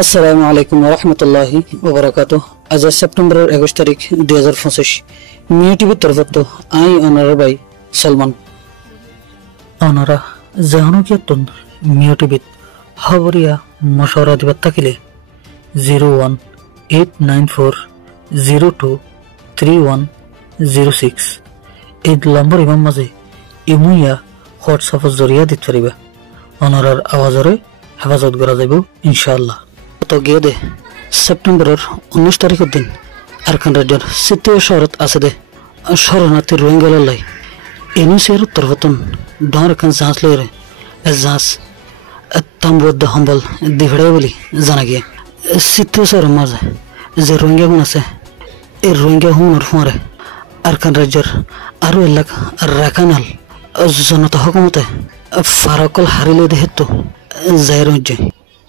আসসালামু আলাইকুম রহমতুল্লাহি ওবরাকাতুহ। আজ সেপ্টেম্বরের 21 তারিখ 2025 মিয়া টিভির তরফত আই অনারা ভাই সলমান অনারা জাহানুকিয়াতুন মিয়া টিভিত খবরিয়া মশওয়ারা দিবার থাকিলে 01894023106 এই নম্বর ইমাম মাঝে ইমুইয়া হোয়াটসঅ্যাপের জরিয়া দিতে পারিবা। অনারার আওয়াজরে হেফাজত করা যাইব ইনশাআল্লাহ। তো গিয়ে দে সেপ্টেম্বরের 19 তারিখের দিন আরকান রাজ্যের সিদ্ধি শহরত আছে দে শরণার্থী রোহিঙ্গালাই এনুসের তরফতন ডর খান জাহাজ লয়ে জাহাজ তাম্বুদ্দ হম্বল দিভড়াই বলি জানা গিয়ে সিদ্ধি শহরের মাঝে যে রোহিঙ্গা হুন আছে এই রোহিঙ্গা হুনের ফুঁয়ারে আরকান রাজ্যের আরো এলাকা রাখানাল জনতা হকুমতে ফারাকল হারিলে দেহেতো যাই রঞ্জে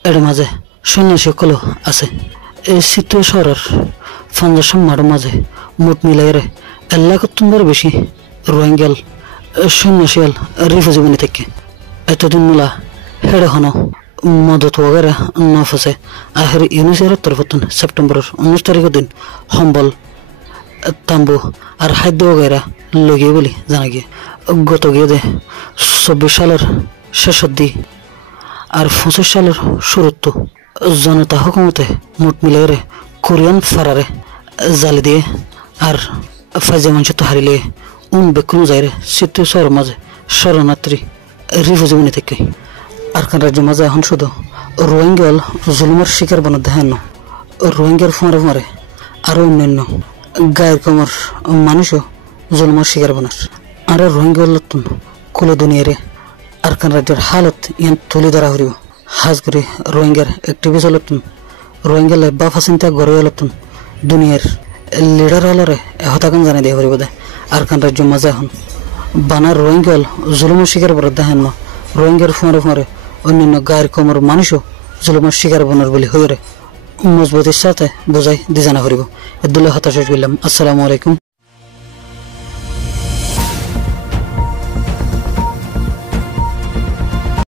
এর মাঝে সন্ন্যাসীসকলও আছে। এই সিদ্ধি শহরের ফান্দাসম মাঠের মাঝে মোট মিলাইরে এলাকার বেশি রোহিঙ্গাল সন্ন্যাসীয়াল রিফিউজি বনে থেকে এতদিন মূলা হেড়ে হন মদত ওগারে নফসে আহের ইউনিসের তরফতন সেপ্টেম্বরের 19 তারিখের দিন সম্বল তাম্বু আর খাদ্য ওগাইরা লগে বলি জানা গিয়ে গত গিয়ে দে 24 সালের শেষের দি আর 25 সালের শুরুত জনতা হুকুমতে মোট মিলাইরে কোরিয়ান ফারারে জালি দিয়ে আর ফাইজে মানুষ তো হারিলে বেকুনো যাইরে সিদ্ধি শহরের মাঝে শরণার্থী রিফিউজি বনে থেকে আরকান রাজ্যের মাঝে এখন শুধু রোহিঙ্গাল জুলুমের শিকার বনে দেখেন রোহিঙ্গার ফুঁয়ারে ফুঁয়ারে আরো অন্যান্য গায়ের কমর মানুষও জুলুমের শিকার বনার আর রোহিঙ্গাল কুলে দুনিয়ারে আরকান রাজ্যের হালত ইয়ান তুলে ধরা হরিব। হাজ করে রোহিঙ্গার অ্যাক্টিভিস্ট হলতুন রোহিঙ্গা লাই বাফা চিন্তা গড়ে হলতুন দুনিয়ার লিডার হলরে হতাকান জানাই দিয়ে হরিব দে আরকান রাজ্য মাঝে এখন বানার রোহিঙ্গাল জুলুমের শিকার বড় দেখেন না রোহিঙ্গার ফুঁয়ারে ফুঁয়ারে অন্যান্য গায়ের কমর মানুষও জুলুমের শিকার বনার বলে হয়ে মজবুতির সাথে বোঝাই দি জানা হরিব। এদুল্লাহ হতাশ করলাম। আসসালামু আলাইকুম।